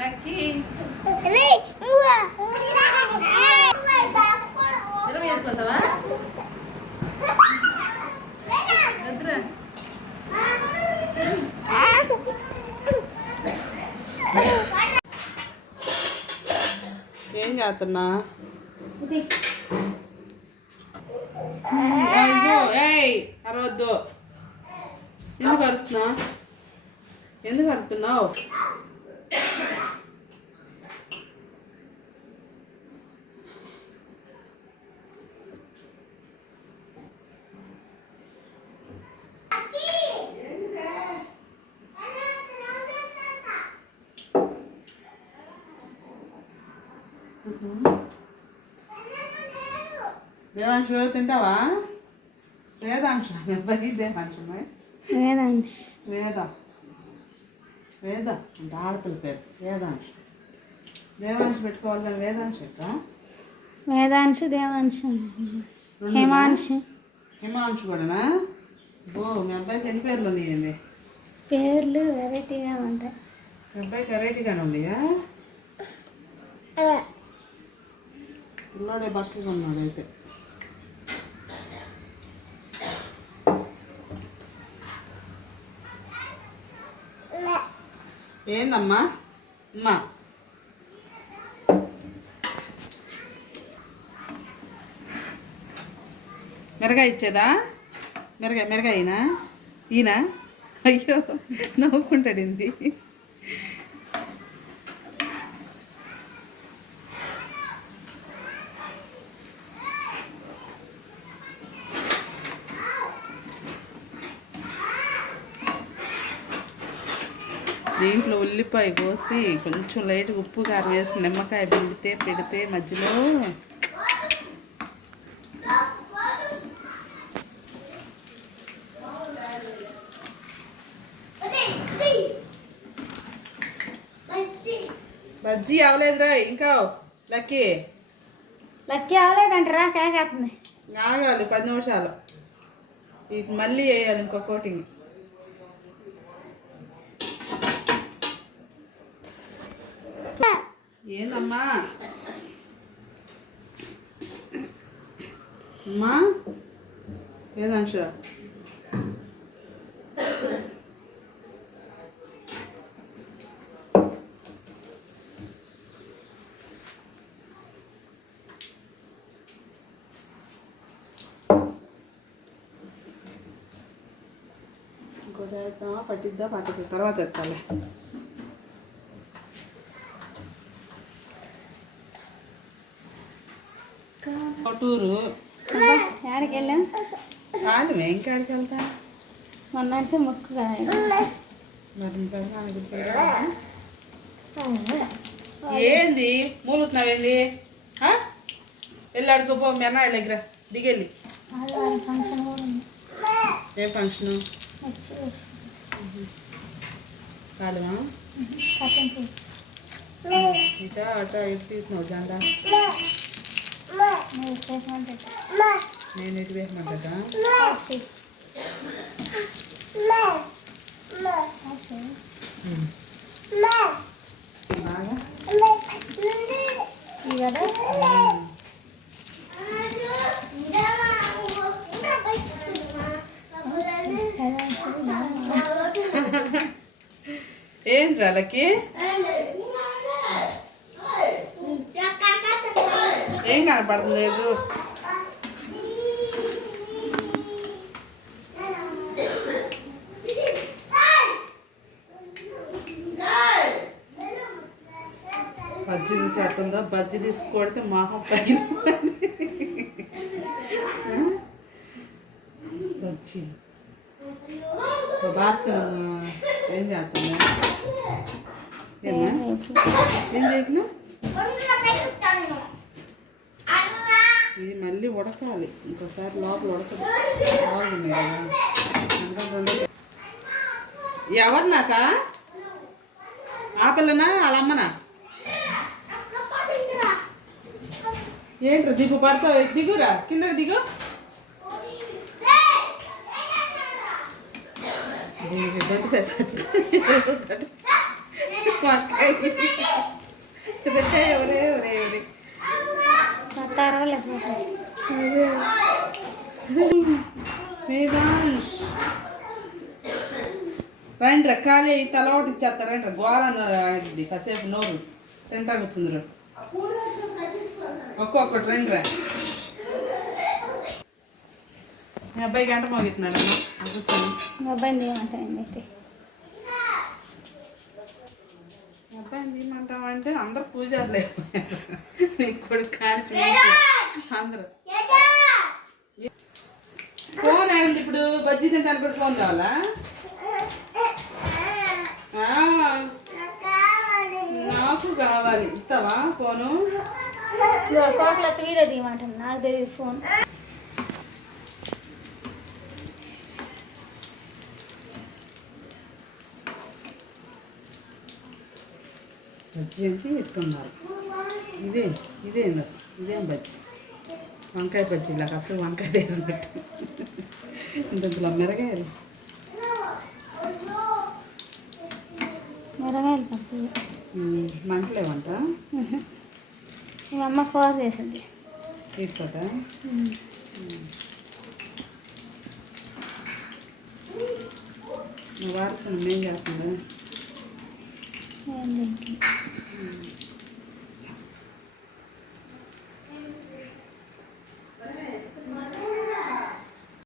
Laki. ఏం చేస్తున్నా? అయ్యో ఏయ్ అరవద్దు. ఎందుకు అరుస్తున్నా? ఎందుకు అరుస్తున్నావు? దేవాంశు తింటావా? వేదాంశ దేవాంశమే వేదాంశ్ వేద వేద అంటే ఆడపిల్ల పేరు వేదాంశ. దేవాంశ పెట్టుకోవాలి కానీ వేదాంశ ఎక్క వేదాంశు దేవాంశు హిమాంశు హిమాంశు కూడానా? ఓ మీ అబ్బాయికి ఎన్ని పేర్లు ఉన్నాయండి? పేర్లు వెరైటీగా ఉంటాయి. మీ అబ్బాయికి వెరైటీగానే ఉన్నాయా? పిల్లాడే బక్కగా ఉన్నాడు అయితే. ఏందమ్మా అమ్మా? మిరగాయ ఇచ్చేదా? మిరగాయ ఈయన అయ్యో నవ్వుకుంటాడు ఇంది. దీంట్లో ఉల్లిపాయ కోసి కొంచెం లైట్గా ఉప్పు కారం వేసి నిమ్మకాయ పెడితే మధ్యలో బజ్జీ అవ్వలేదురా ఇంకా. లక్కీ అవ్వలేదంటారా? కాకేస్తుంది. ఆగాలి 10 నిమిషాలు. ఇది మళ్ళీ వేయాలి ఇంకో కోటింగ్. ఏందమ్మా అమ్మా? వేదాంశ ఇంకోటి వేద్దామా? పట్టిద్దా తర్వాత ఎత్తాలి. టూరు ఎక్కడికి వెళ్ళాం? కాదు ఇంకాడికి వెళ్తా. మొన్న అంటే మొక్కు ఏంది మూలుతున్నావేంది? వెళ్ళి అడుకోపో మీ అన్న దగ్గర దిగెళ్ళి. ఫంక్షన్ కూడా ఉంది. ఏ ఫంక్షను? కాదుమా ఇటా అటా ఇటు తీస్తున్నావు జెండా. నేను ఇటు వేసినట్టా? ఏంటి వాళ్ళకి ఏం కనపడుతుంది లేదు. బజ్జీ తీసి అట్టుందో బజ్జీ తీసి కొడితే మొహం పగిలి బజ్జీ బాగా ఏం చేస్తున్నా? ఏమా ఏం చేయట్లే? ఇది మళ్ళీ ఉడకాలి ఇంకోసారి. లోపల ఉడకదు బాగున్నాయి కదా. ఎవరు నాక? ఆ పిల్లనా వాళ్ళ అమ్మనా? ఏంట్రా దిగు పడతావు? దిగురా కిందకి దిగు. బతుకు వంకాయ ఒరే ఒరే ఒరే వస్తారో లేకపోతే వేదాంశ్ రండి ఖాళీ తల ఒకటి ఇచ్చేస్తారంట గోళ కాసేపు నోరు తింటా కూర్చుందిరు ఒక్కొక్కటి రండి రా మీ అబ్బాయి గంట మోగిస్తున్నాడు అమ్మ కూర్చొని ఇబ్బంది ఏమంటాయండి అయితే మీ అబ్బాయిని తీయమంటామంటే అందరు పూజలు అయిపోయారు నీకు కొడుకు కానిచ్చి అందరూ ఫోన్ అయింది ఇప్పుడు బజ్జీ తింటానికి కూడా ఫోన్ కావాలా నాకు కావాలి ఇస్తావా ఫోను కోకలతో వీడియో తీయమంటాను నాకు తెలియదు ఫోన్ బజ్జీ అంటే ఎత్తున్నారు ఇదేం బజ్జీ వంకాయ బజ్జీ ఇలా అసలు వంకాయ వేసినట్టు ఇందులో మిరగాయలు మిరగాయలు పప్పు మంటలేవంట మా అమ్మ కూర చేసింది తీసుకోట నువ్వు వాడుతున్నా ఏం చేస్తుందా ఏం తింటుంది